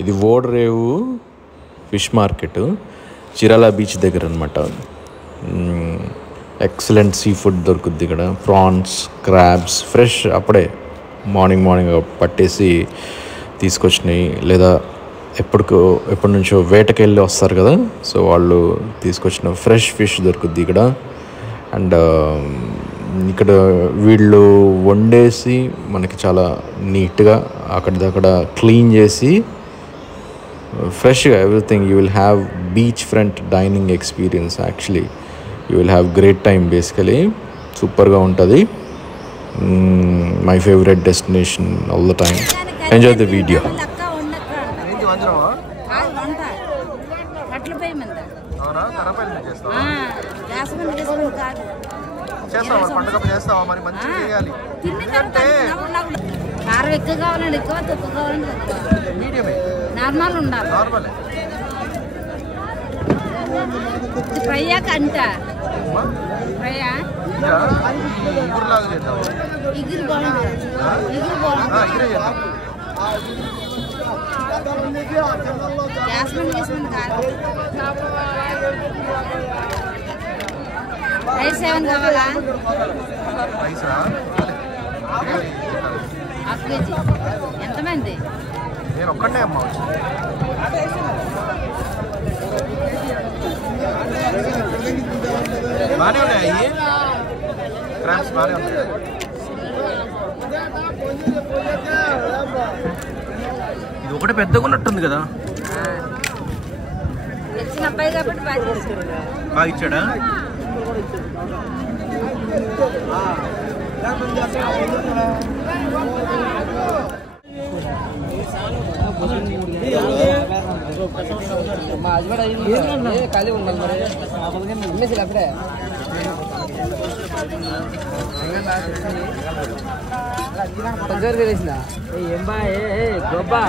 ఇది ఓడరేవు fish market, Chirala beach దగ్గర అనమాట. ఎక్సలెంట్ సీ ఫుడ్ దొరుకుద్ది ఇక్కడ. ప్రాన్స్, క్రాబ్స్ ఫ్రెష్ అప్పుడే మార్నింగ్ పట్టేసి తీసుకొచ్చినాయి, లేదా ఎప్పటి నుంచో వేటకెళ్ళి వస్తారు కదా, సో వాళ్ళు తీసుకొచ్చిన ఫ్రెష్ ఫిష్ దొరుకుద్ది ఇక్కడ. అండ్ ఇక్కడ వీళ్ళు వండేసి మనకి చాలా నీట్గా అక్కడిదక్కడ క్లీన్ చేసి ఫ్రెష్గా everything. You will have beach front dining experience. Actually you will have great time. Basically సూపర్గా ఉంటుంది. My favourite destination all the time. Enjoy the video. కారం ఎక్కువ కావాలండి, ఎక్కువ తక్కువ కావాలండి, నార్మల్ ఉండాలి. ఫ్రైయా కంట ఫ్రైయా ఇగురు బాగుంటుంది. జాస్మిన్ గీస్మిన్ కాదు. రైస్ ఏమని కావాలా? Half KG. ఎంతమంది? నేను ఒక్కటే అమ్మ. బాగానే ఉన్నాయి క్రాబ్స్, బాగానే ఉన్నాయి. ఇది ఒకటి పెద్దగా ఉన్నట్టుంది కదా. తెచ్చిన అబ్బాయి కాబట్టి బాగా ఇచ్చాడా? ఖాళీ ఉండాలి మరి అప్పుడే తెలిసిన ఏం బా గొబ్బా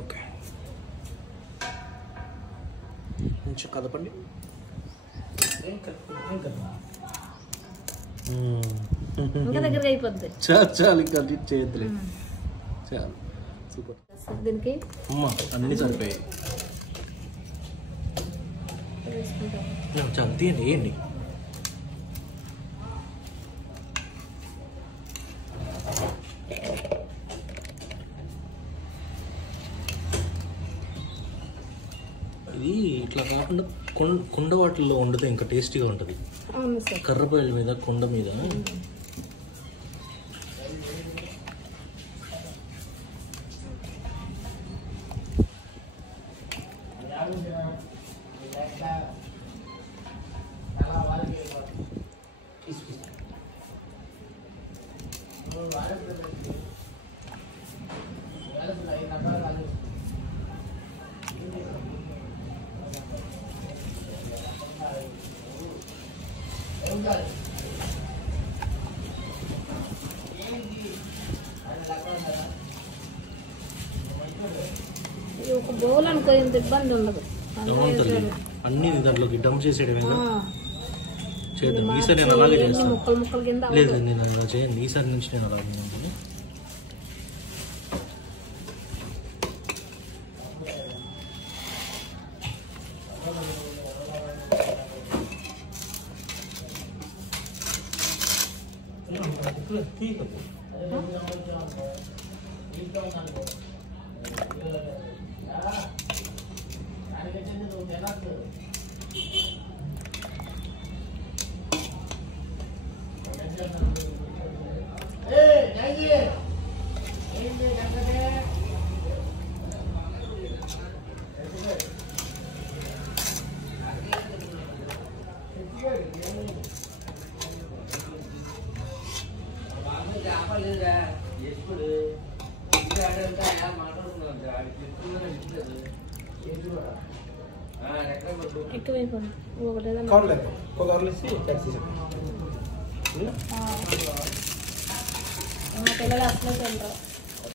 ఓకే కొంచెం కదపండి. ఇంకా దగ్గరగా అయిపోద్ది. చాలు ఇంకా చేయద్దులే. చాలు సూపర్. దీనికి అమ్మ అన్నీ సరిపోయాయి. చాలు తీయండి, వేయండి. ఇది ఇట్లా కాకుండా కుండ వాటిల్లో వండితే ఇంకా టేస్టీగా ఉంటుంది. కర్రపాయల మీద, కుండ మీద. ఒక బౌల్ అనుకో, ఇంత ఇబ్బంది ఉండదు. అన్ని దాంట్లోకి డంప్ చేసేయడమే కదా. చేద్దాం ఈసారి. నేను అలాగే చేస్తాను. ముక్కలు ముక్కలు కింద లేదు నేను అలా చేయండి. ఈసారి నుంచి నేను అలాగే ఉంటాను. ఎక్కువైపోయింది. పిల్లలు అసలు తింటారు.